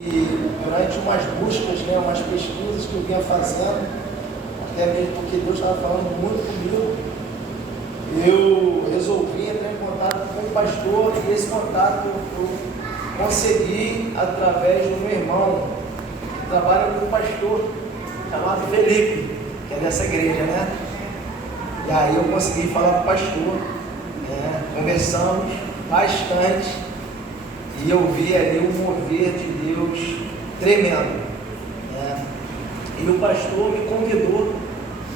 E durante umas buscas, umas pesquisas que eu vinha fazendo, até mesmo porque Deus estava falando muito comigo, eu resolvi entrar em contato com o pastor, e esse contato eu consegui através do meu irmão, que trabalha com o pastor, chamado Felipe, que é dessa igreja, E aí eu consegui falar com o pastor, conversamos bastante, e eu vi ali um mover de Deus tremendo, E o pastor me convidou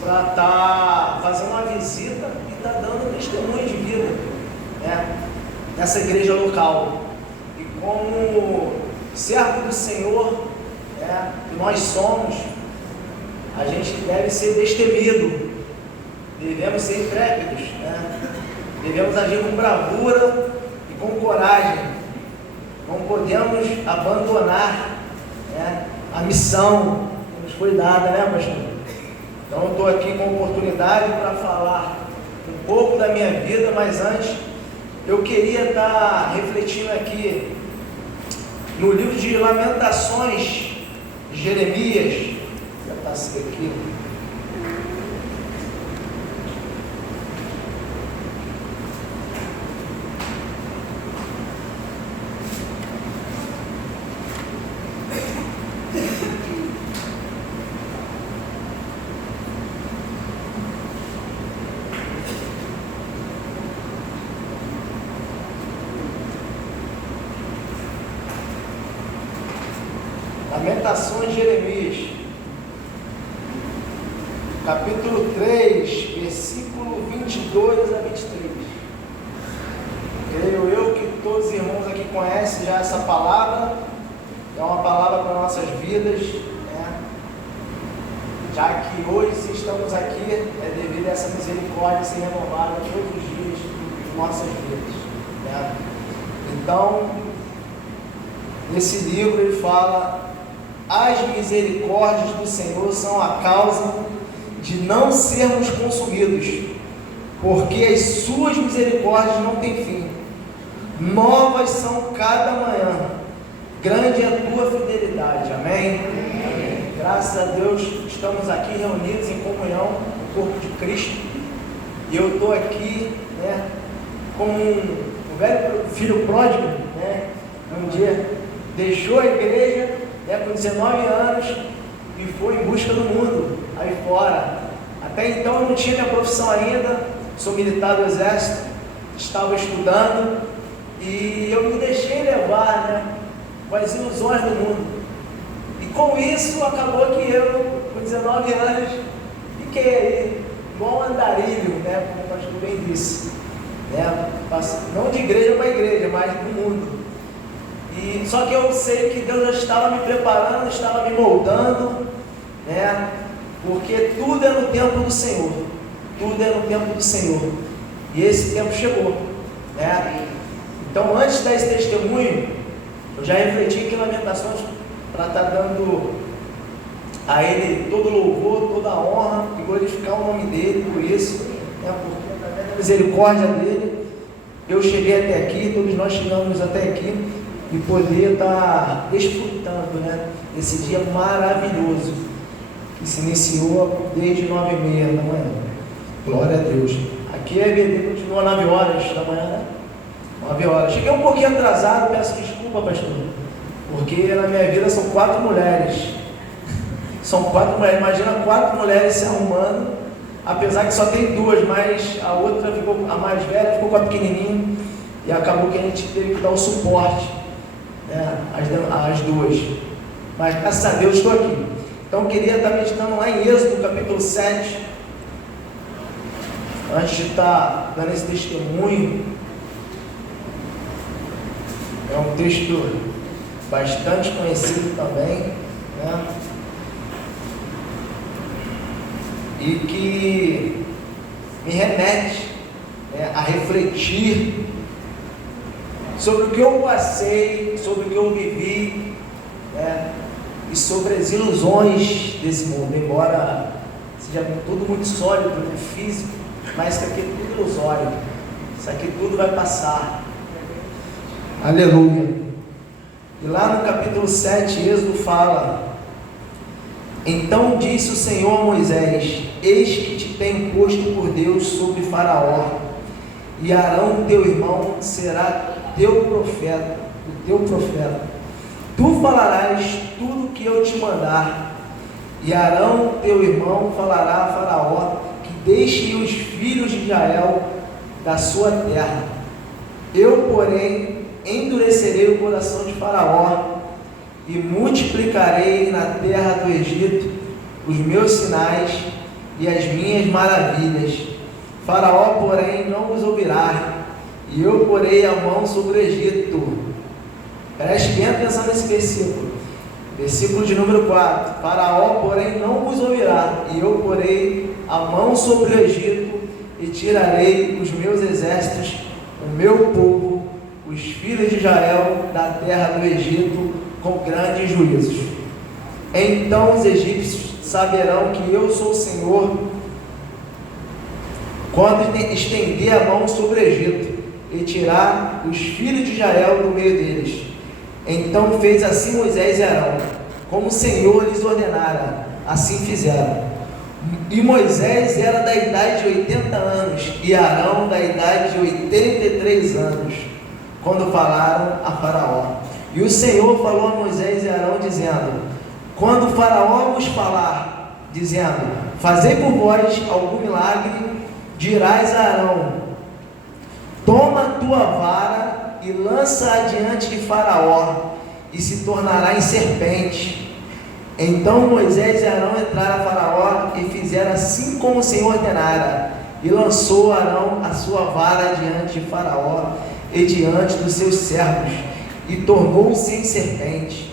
para estar fazendo uma visita e estar dando testemunho de vida, nessa igreja local. E como servo do Senhor, que nós somos, a gente deve ser destemido, devemos ser intrépidos, devemos agir com bravura e com coragem. Não podemos abandonar a missão que nos foi dada, pastor? Então eu estou aqui com a oportunidade para falar um pouco da minha vida, mas antes eu queria estar refletindo aqui no livro de Lamentações de Jeremias. Já passei aqui. Lamentações de Jeremias, capítulo 3, versículo 22 a 23. Creio eu que todos os irmãos aqui conhecem já essa palavra, é uma palavra para nossas vidas, já que hoje, se estamos aqui, é devido a essa misericórdia ser renovada todos os dias de nossas vidas, Então, nesse livro ele fala: as misericórdias do Senhor são a causa de não sermos consumidos, porque as suas misericórdias não têm fim. Novas são cada manhã, grande é a tua fidelidade. Amém? Amém. Graças a Deus estamos aqui reunidos em comunhão com o corpo de Cristo, e eu estou aqui, como um velho filho pródigo, um dia deixou a igreja, com 19 anos, e foi em busca do mundo, aí fora. Até então eu não tinha minha profissão ainda, sou militar do exército, estava estudando, e eu me deixei levar, com as ilusões do mundo. E com isso acabou que eu, com 19 anos, fiquei aí, igual um andarilho, como o pastor bem disse, não de igreja para igreja, mas do mundo. E só que eu sei que Deus já estava me preparando, estava me moldando, porque tudo é no tempo do Senhor, tudo é no tempo do Senhor, e esse tempo chegou, Então, antes de dar esse testemunho, eu já refleti aqui em Lamentações para estar dando a Ele todo louvor, toda a honra, e glorificar o nome dEle por isso, porque através da misericórdia dEle, eu cheguei até aqui, todos nós chegamos até aqui, e poder estar desfrutando, desse dia maravilhoso, que se iniciou desde 9h30 da manhã. Glória a Deus. Aqui a EBD continua 9 horas da manhã, 9 horas. Cheguei um pouquinho atrasado, peço desculpa, pastor, porque na minha vida são 4 mulheres. São 4 mulheres, imagina 4 mulheres se arrumando, apesar que só tem 2, mas a outra ficou, a mais velha ficou com a pequenininha, e acabou que a gente teve que dar o suporte, as 2, mas graças a Deus estou aqui. Então eu queria estar meditando lá em Êxodo, capítulo 7, antes de estar dando esse testemunho. É um texto bastante conhecido também, e que me remete a refletir sobre o que eu passei, sobre o que eu vivi, e sobre as ilusões desse mundo, embora seja tudo muito sólido, muito físico, mas isso aqui é tudo ilusório, isso aqui tudo vai passar. Aleluia. E lá no capítulo 7, Êxodo fala: então disse o Senhor a Moisés: eis que te tenho posto por Deus sobre Faraó, e Arão teu irmão será teu profeta, o teu profeta. Tu falarás tudo o que eu te mandar, e Arão teu irmão falará a Faraó que deixe os filhos de Israel da sua terra. Eu, porém, endurecerei o coração de Faraó e multiplicarei na terra do Egito os meus sinais e as minhas maravilhas. Faraó, porém, não os ouvirá, e eu porei a mão sobre o Egito. Preste bem atenção nesse versículo. Versículo de número 4. Faraó, porém, não vos ouvirá, e eu porei a mão sobre o Egito, e tirarei os meus exércitos, o meu povo, os filhos de Israel, da terra do Egito, com grandes juízos. Então os egípcios saberão que eu sou o Senhor, quando estender a mão sobre o Egito, e tirar os filhos de Israel do meio deles. Então fez assim Moisés e Arão, como o Senhor lhes ordenara, assim fizeram. E Moisés era da idade de 80 anos, e Arão da idade de 83 anos, quando falaram a Faraó. E o Senhor falou a Moisés e Arão, dizendo: quando Faraó vos falar, dizendo: fazei por vós algum milagre, dirás a Arão: toma tua vara e lança-a diante de Faraó, e se tornará em serpente. Então Moisés e Arão entraram a Faraó e fizeram assim como o Senhor ordenara, e lançou Arão a sua vara diante de Faraó e diante dos seus servos, e tornou-se em serpente.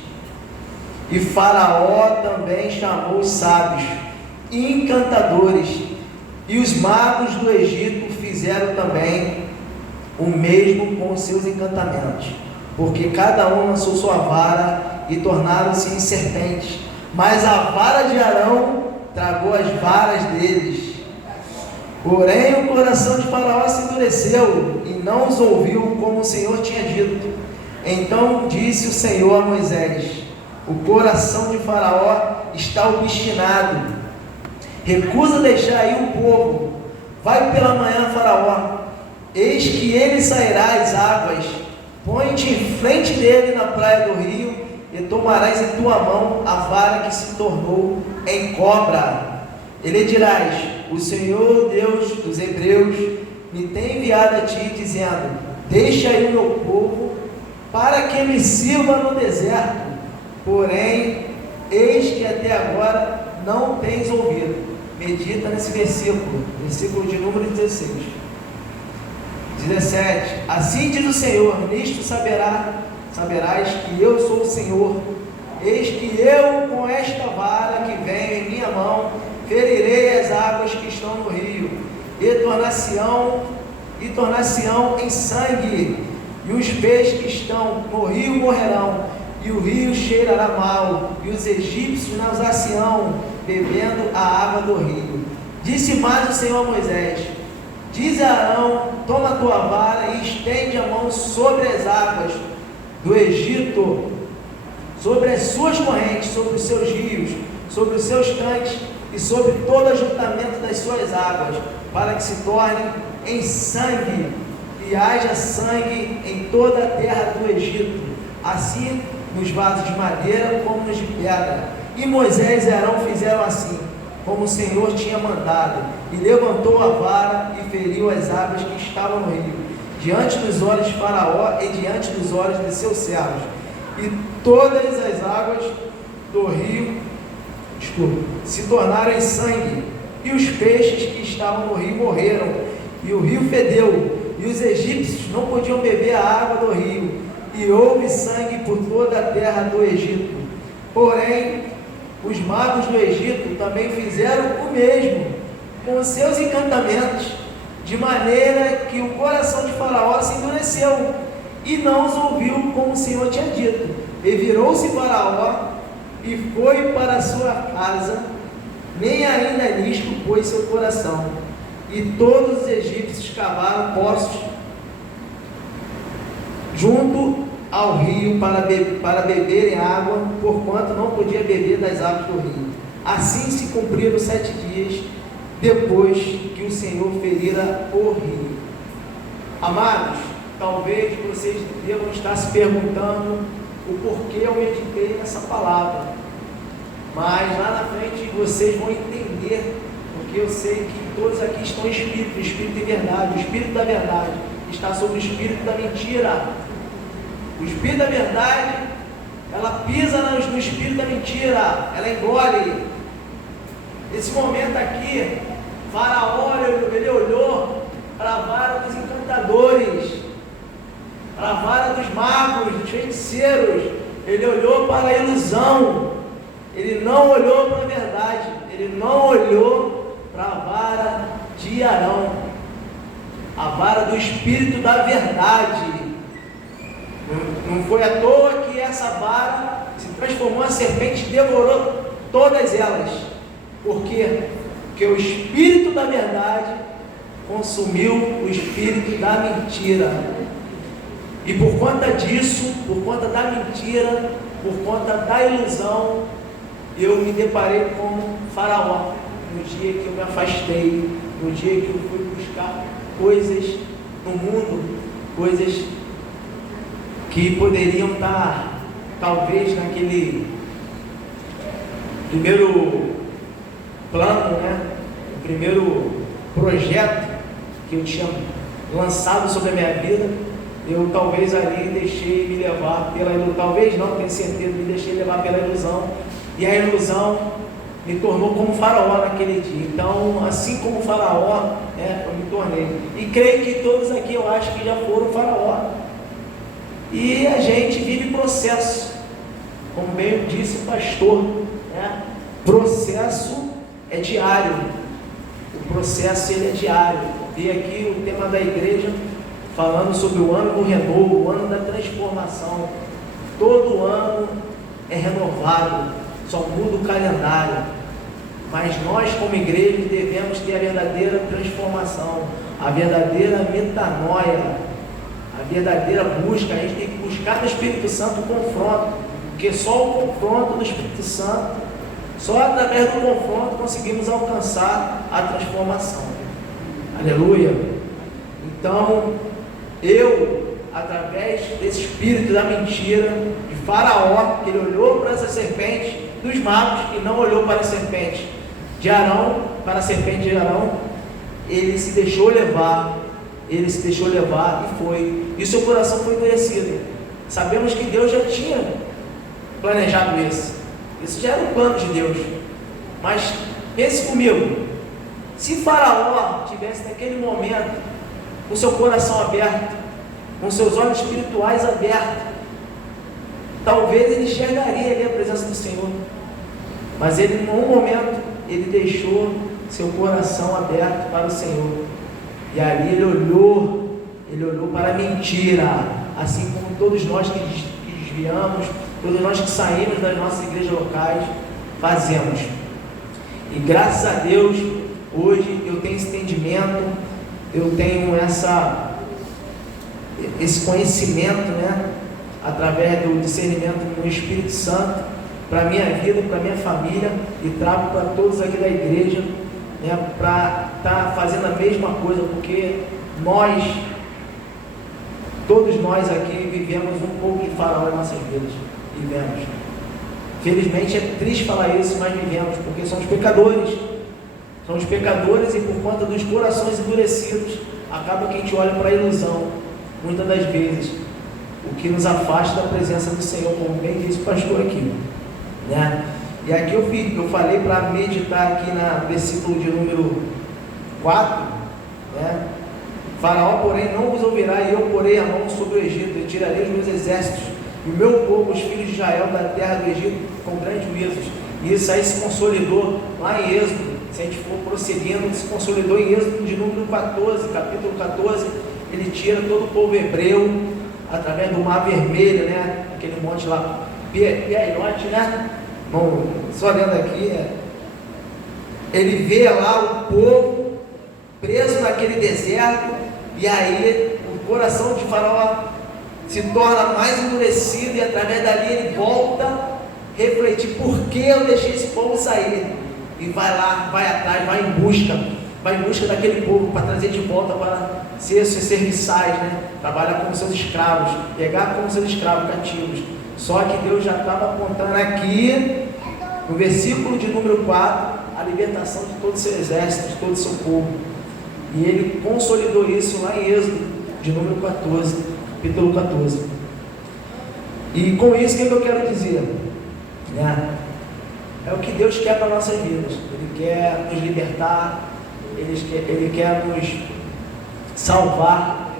E Faraó também chamou os sábios e encantadores, e os magos do Egito fizeram também o mesmo com os seus encantamentos, porque cada um lançou sua vara e tornaram-se em serpentes, mas a vara de Arão tragou as varas deles. Porém o coração de Faraó se endureceu e não os ouviu como o Senhor tinha dito. Então disse o Senhor a Moisés: o coração de Faraó está obstinado, recusa deixar ir o povo. Vai pela manhã, Faraó, eis que ele sairá às águas, põe-te em frente dele na praia do rio, e tomarás em tua mão a vara que se tornou em cobra. E lhe dirás: o Senhor Deus dos Hebreus me tem enviado a ti, dizendo: deixa aí o meu povo, para que me sirva no deserto. Porém, eis que até agora não tens ouvido. Medita nesse versículo, versículo de número 16. 17. Assim diz o Senhor: nisto saberás que eu sou o Senhor. Eis que eu, com esta vara que venho em minha mão, ferirei as águas que estão no rio, e tornar-se-ão em sangue, e os peixes que estão no rio morrerão, e o rio cheirará mal, e os egípcios nasar-se-ão, bebendo a água do rio. Disse mais o Senhor a Moisés: diz a Arão: toma a tua vara e estende a mão sobre as águas do Egito, sobre as suas correntes, sobre os seus rios, sobre os seus tanques e sobre todo o ajuntamento das suas águas, para que se torne em sangue, e haja sangue em toda a terra do Egito, assim nos vasos de madeira como nos de pedra. E Moisés e Arão fizeram assim, como o Senhor tinha mandado, e levantou a vara e feriu as águas que estavam no rio, diante dos olhos de Faraó e diante dos olhos de seus servos. E todas as águas do rio se tornaram em sangue, e os peixes que estavam no rio morreram, e o rio fedeu, e os egípcios não podiam beber a água do rio, e houve sangue por toda a terra do Egito. Porém, os magos do Egito também fizeram o mesmo com os seus encantamentos, de maneira que o coração de Faraó se endureceu, e não os ouviu como o Senhor tinha dito. E virou-se Faraó e foi para a sua casa, nem ainda nisto pôs seu coração. E todos os egípcios cavaram poços junto ao rio para beberem água, porquanto não podia beber das águas do rio. Assim se cumpriram 7 dias depois que o Senhor ferira o rio. Amados, talvez vocês devam estar se perguntando o porquê eu meditei nessa palavra, mas lá na frente vocês vão entender, porque eu sei que todos aqui estão em espírito, o espírito de verdade. O espírito da verdade está sobre o espírito da mentira. O espírito da verdade, ela pisa no espírito da mentira, ela engole. Nesse momento aqui, Faraó, ele olhou para a vara dos encantadores, para a vara dos magos, dos feiticeiros. Ele olhou para a ilusão, ele não olhou para a verdade, ele não olhou para a vara de Arão, a vara do espírito da verdade. Não foi à toa que essa vara se transformou em serpente e devorou todas elas. Por quê? Porque o espírito da verdade consumiu o espírito da mentira. E por conta disso, por conta da mentira, por conta da ilusão, eu me deparei com Faraó. No dia que eu me afastei, no dia que eu fui buscar coisas no mundo, coisas que poderiam estar, talvez, naquele primeiro plano, o primeiro projeto que eu tinha lançado sobre a minha vida. Eu talvez ali deixei me levar pela ilusão, talvez não, tenho certeza, me deixei levar pela ilusão, e a ilusão me tornou como Faraó naquele dia. Então, assim como Faraó, eu me tornei, e creio que todos aqui, eu acho que já foram Faraó, e a gente vive processo, como bem disse o pastor, processo é diário, o processo ele é diário. E aqui o tema da igreja, falando sobre o ano do renovo, o ano da transformação. Todo ano é renovado, só muda o calendário, mas nós como igreja devemos ter a verdadeira transformação, a verdadeira metanoia, a verdadeira busca. A gente tem que buscar no Espírito Santo o confronto, porque só o confronto do Espírito Santo, só através do confronto conseguimos alcançar a transformação. Aleluia. Então eu, através desse espírito da mentira de Faraó, que ele olhou para essa serpente dos magos e não olhou para a serpente de Arão, para a serpente de Arão, ele se deixou levar e foi, e seu coração foi endurecido. Sabemos que Deus já tinha planejado isso já era um plano de Deus, mas pense comigo, se Faraó tivesse naquele momento com seu coração aberto, com seus olhos espirituais abertos, talvez ele enxergaria ali a presença do Senhor, mas ele, em um momento, ele deixou seu coração aberto para o Senhor, e ali ele olhou para a mentira, assim como todos nós que desviamos, todos nós que saímos das nossas igrejas locais fazemos. E graças a Deus, hoje eu tenho esse entendimento, eu tenho esse conhecimento, através do discernimento do Espírito Santo, para a minha vida, para a minha família, e trago para todos aqui da igreja, para estar fazendo a mesma coisa, porque todos nós aqui vivemos um pouco de Faraó em nossas vidas, vivemos. Felizmente é triste falar isso, mas vivemos, porque somos pecadores, e por conta dos corações endurecidos, acaba que a gente olha para a ilusão, muitas das vezes, o que nos afasta da presença do Senhor, como bem disse o pastor aqui, E aqui eu falei para meditar aqui no versículo de número 4, Faraó, porém, não vos ouvirá, e eu porei a mão sobre o Egito, e tirarei os meus exércitos, e o meu povo, os filhos de Israel, da terra do Egito, com grandes juízos. E isso aí se consolidou lá em Êxodo. Se a gente for prosseguindo, se consolidou em Êxodo de número 14, capítulo 14, ele tira todo o povo hebreu, através do Mar Vermelho, aquele monte lá, Piaiote, Bom, só lendo aqui, ele vê lá o povo preso naquele deserto, e aí o coração de Faraó se torna mais endurecido e através dali ele volta a refletir por que eu deixei esse povo sair. E vai lá, vai atrás, vai em busca daquele povo para trazer de volta para ser seus serviçais, né? Trabalhar como seus escravos, pegar como seus escravos cativos. Só que Deus já estava apontando aqui, no versículo de número 4, a libertação de todo o seu exército, de todo o seu povo. E ele consolidou isso lá em Êxodo, de número 14, capítulo 14. E com isso, o que eu quero dizer? É o que Deus quer para nossas vidas. Ele quer nos libertar, Ele quer nos salvar.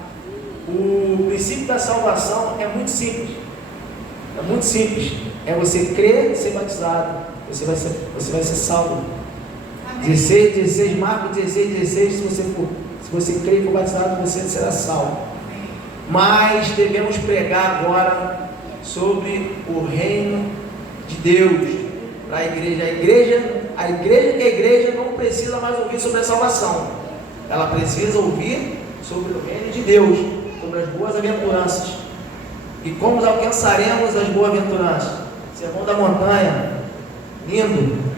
O princípio da salvação é muito simples. É muito simples. É você crer e ser batizado. Você vai ser salvo. 16, Marcos 16, se você crer e for batizado, você será salvo. Mas devemos pregar agora sobre o reino de Deus para a igreja. A igreja não precisa mais ouvir sobre a salvação. Ela precisa ouvir sobre o reino de Deus, sobre as boas aventuranças. E como alcançaremos as boas aventuranças? Sermão da montanha, lindo.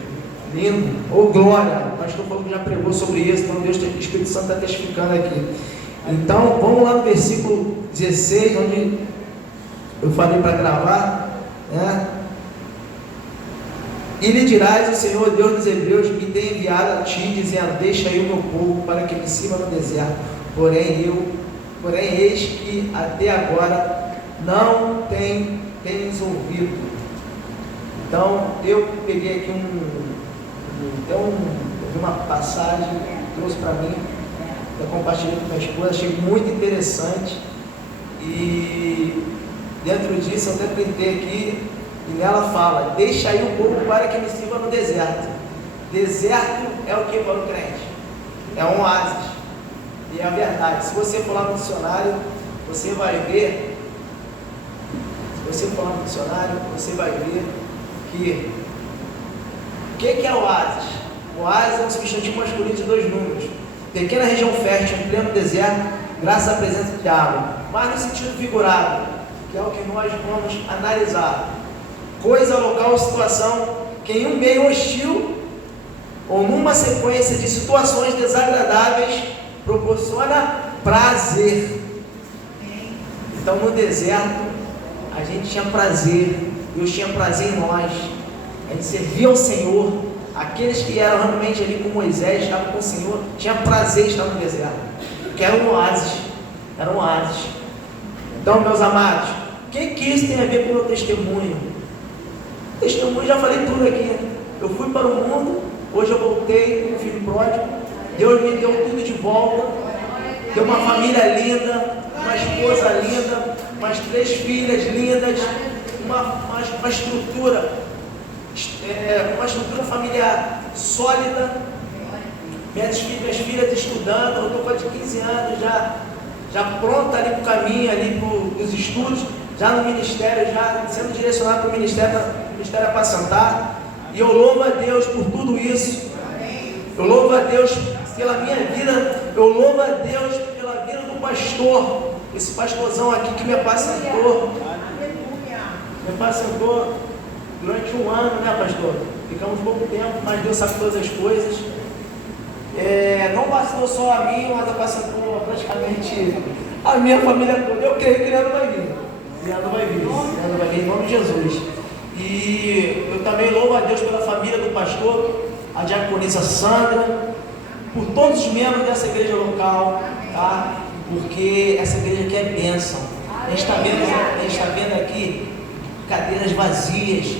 Oh glória, o pastor falou que já pregou sobre isso, então Deus, o Espírito Santo está testificando aqui. Então vamos lá no versículo 16, onde eu falei para gravar, né? E lhe dirás: o Senhor Deus dos Hebreus me tem enviado a ti, dizendo: deixa aí o meu povo para que me sirva no deserto. Porém eis que até agora não tens ouvido. Então eu peguei aqui uma passagem, trouxe para mim, eu compartilhei com minha esposa, achei muito interessante. E dentro disso eu até printei aqui, e nela fala: deixa aí o povo para que me sirva no deserto. Deserto é o que para o crente? É um oásis. E é a verdade. Se você for lá no dicionário, você vai ver. Se você for lá no dicionário, você vai ver que o que é oásis? Oásis é um substantivo masculino de 2 números. Pequena região fértil em pleno deserto, graças à presença de água. Mas no sentido figurado, que é o que nós vamos analisar. Coisa, local ou situação que em um meio hostil ou numa sequência de situações desagradáveis proporciona prazer. Então no deserto a gente tinha prazer, Deus tinha prazer em nós, a gente servia ao Senhor. Aqueles que eram realmente ali com Moisés, estavam com o Senhor, tinha prazer em estar no deserto, porque era um oásis. Então, meus amados, o que isso tem a ver com o meu testemunho? Testemunho, já falei tudo aqui. Eu fui para o mundo, hoje eu voltei com um filho pródigo. Deus me deu tudo de volta. Deu uma família linda, uma esposa linda, umas 3 filhas lindas, uma estrutura familiar sólida. Minhas filhas estudando. Eu estou com a de 15 anos já pronta ali para o caminho, ali para os estudos, já no ministério, já sendo direcionado para o ministério apacentar. E eu louvo a Deus por tudo isso. Eu louvo a Deus pela minha vida. Eu louvo a Deus pela vida do pastor, esse pastorzão aqui que me apacentou. Durante 1 ano, né, pastor? Ficamos pouco tempo, mas Deus sabe todas as coisas. Não bastou só a mim, mas apacentou praticamente a minha família toda. Eu creio que Leandro vai vir. Leandro vai vir em nome de Jesus. E eu também louvo a Deus pela família do pastor, a diaconisa Sandra, por todos os membros dessa igreja local, tá? Porque essa igreja aqui é bênção. A gente está vendo aqui cadeiras vazias,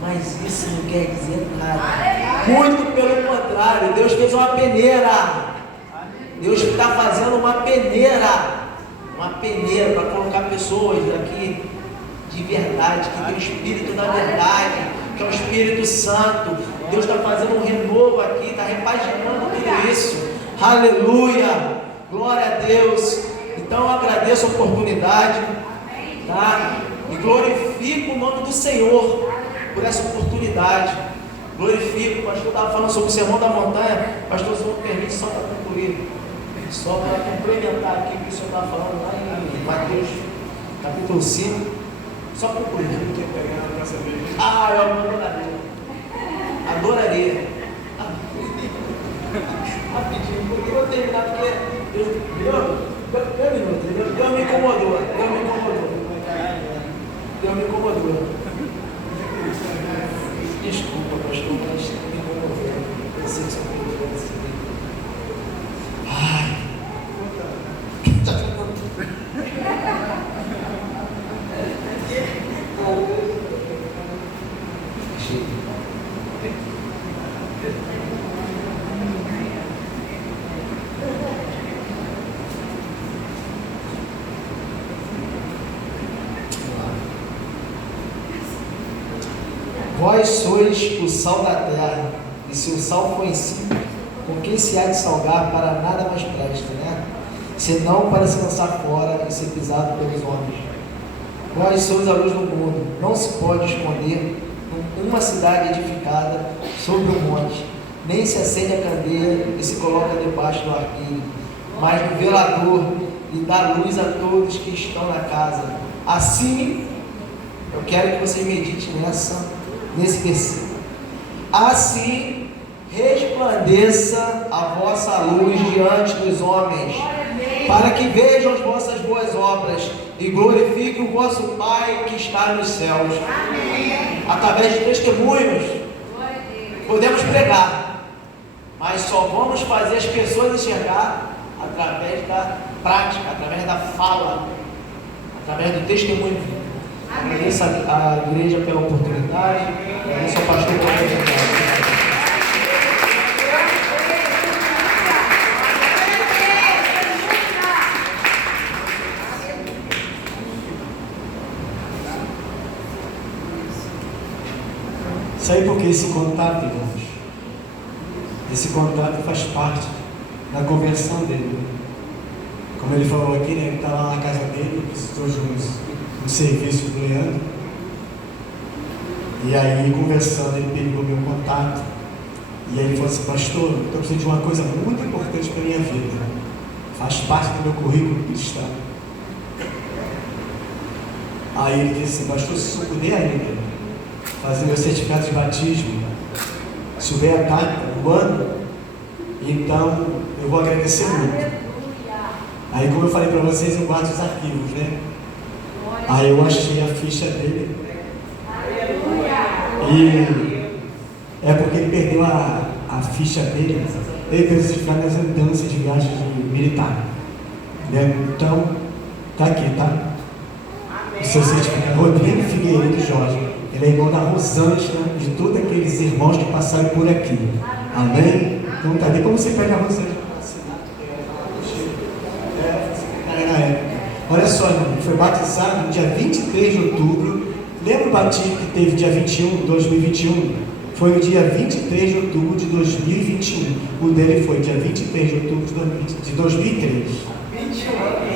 mas isso não quer dizer nada. Muito pelo contrário, Deus fez uma peneira. Deus está fazendo uma peneira para colocar pessoas aqui de verdade, que tem o Espírito da verdade, que é o Espírito Santo. Deus está fazendo um renovo aqui, está repaginando tudo isso. Aleluia, glória a Deus. Então eu agradeço a oportunidade, tá? E glorifico o nome do Senhor por essa oportunidade. Glorifico. O pastor estava falando sobre o sermão da montanha. Pastor, se me permite, só para concluir, só para complementar aqui o que o senhor estava falando lá em Mateus capítulo 5, só concluir. Eu adoraria. Adoraria. Rapidinho, porque eu vou terminar, porque Deus me incomodou. Desculpa, pastor, mas me incomodou. Eu sei que são perigosos. Ai. Vós sois o sal da terra, e se o sal for insípido, com quem se há de salgar, para nada mais presta, né? Senão para se lançar fora e ser pisado pelos homens. Vós sois a luz do mundo, não se pode esconder uma cidade edificada sobre um monte, nem se acende a candeia e se coloca debaixo do arquilho, mas no velador, e dá luz a todos que estão na casa. Assim, eu quero que vocês meditem nesse versículo. Assim resplandeça a vossa luz diante dos homens, para que vejam as vossas boas obras e glorifiquem o vosso Pai que está nos céus. Através de testemunhos podemos pregar, mas só vamos fazer as pessoas enxergar através da prática, através da fala, através do testemunho. Agradeço a igreja pela oportunidade, agradeço ao pastor pela oportunidade. Sabe por que esse contato, irmãos? Esse contato faz parte da conversão dele. Como ele falou aqui, né? Ele estava lá na casa dele, precisou de um serviço do Leandro. E aí, conversando, ele pegou meu contato. E aí ele falou assim: pastor, eu estou precisando de uma coisa muito importante para a minha vida. Faz parte do meu currículo cristão. Aí ele disse assim: pastor, se eu puder ainda fazer meu certificado de batismo, se houver a data, o ano, então eu vou agradecer muito. Aí, como eu falei para vocês, eu guardo os arquivos, né? Aí eu achei a ficha dele. E é porque ele perdeu a ficha dele. Ele perdeu o certificado das andanças de viagem militar, né? Então, tá aqui, tá? O seu certificado. Rodrigo Figueiredo Jorge. Ele é irmão da Rosângela e de todos aqueles irmãos que passaram por aqui. Amém? Então tá ali. Como você pega a Rosângela? Olha só, irmão, foi batizado no dia 23 de outubro. Lembra o batismo que teve dia 2021? Foi no dia 23 de outubro de 2021. O dele foi dia 23 de outubro de 2003. 21 anos.